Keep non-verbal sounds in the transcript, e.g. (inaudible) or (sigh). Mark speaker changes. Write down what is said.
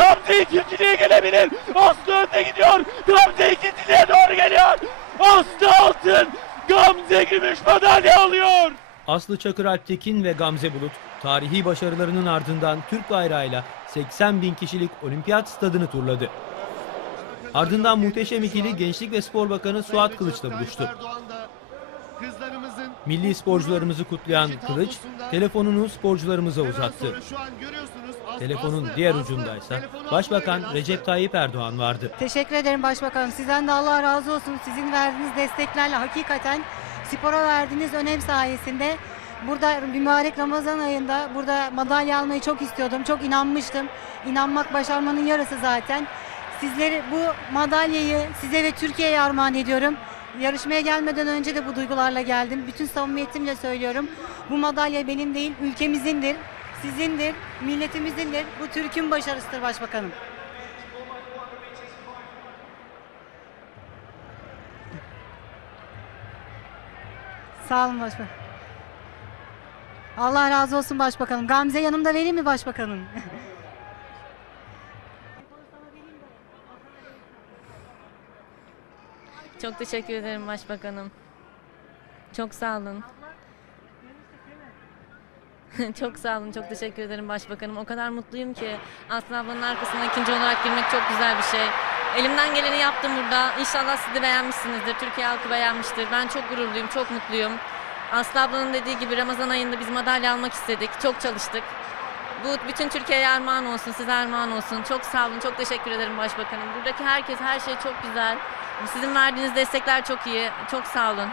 Speaker 1: Gamze ikinciliğe gelebilir. Aslı önde gidiyor. Gamze ikinciliğe doğru geliyor. Aslı altın. Gamze gümüş madalya alıyor.
Speaker 2: Aslı Çakır Alptekin ve Gamze Bulut tarihi başarılarının ardından Türk bayrağıyla 80 bin kişilik olimpiyat stadını turladı. Ardından muhteşem ikili Gençlik ve Spor Bakanı Suat Kılıç'la buluştu. Milli sporcularımızı kutlayan Kılıç, telefonunu sporcularımıza uzattı. Telefonun diğer ucundaysa Başbakan Recep Tayyip Erdoğan vardı.
Speaker 3: Teşekkür ederim Başbakanım. Sizden de Allah razı olsun. Sizin verdiğiniz desteklerle hakikaten spora verdiğiniz önem sayesinde burada mübarek Ramazan ayında burada madalya almayı çok istiyordum. Çok inanmıştım. İnanmak başarmanın yarısı zaten. Sizleri bu madalyayı size ve Türkiye'ye armağan ediyorum. Yarışmaya gelmeden önce de bu duygularla geldim. Bütün samimiyetimle söylüyorum. Bu madalya benim değil, ülkemizindir. Sizindir, milletimizindir. Bu Türk'ün başarısıdır Başbakanım. Sağ olun başbakan. Allah razı olsun başbakanım. Gamze yanımda vereyim mi başbakanım?
Speaker 4: Çok teşekkür ederim Başbakanım. Çok sağ olun. (laughs) çok sağ olun, çok teşekkür ederim Başbakanım. O kadar mutluyum ki Aslı ablanın arkasına ikinci olarak girmek çok güzel bir şey. Elimden geleni yaptım burada. İnşallah siz de beğenmişsinizdir. Türkiye halkı beğenmiştir. Ben çok gururluyum, çok mutluyum. Aslı ablanın dediği gibi Ramazan ayında biz madalya almak istedik. Çok çalıştık. Bu bütün Türkiye'ye armağan olsun, size armağan olsun. Çok sağ olun, çok teşekkür ederim Başbakanım. Buradaki herkes, her şey çok güzel. Sizin verdiğiniz destekler çok iyi. Çok sağ olun.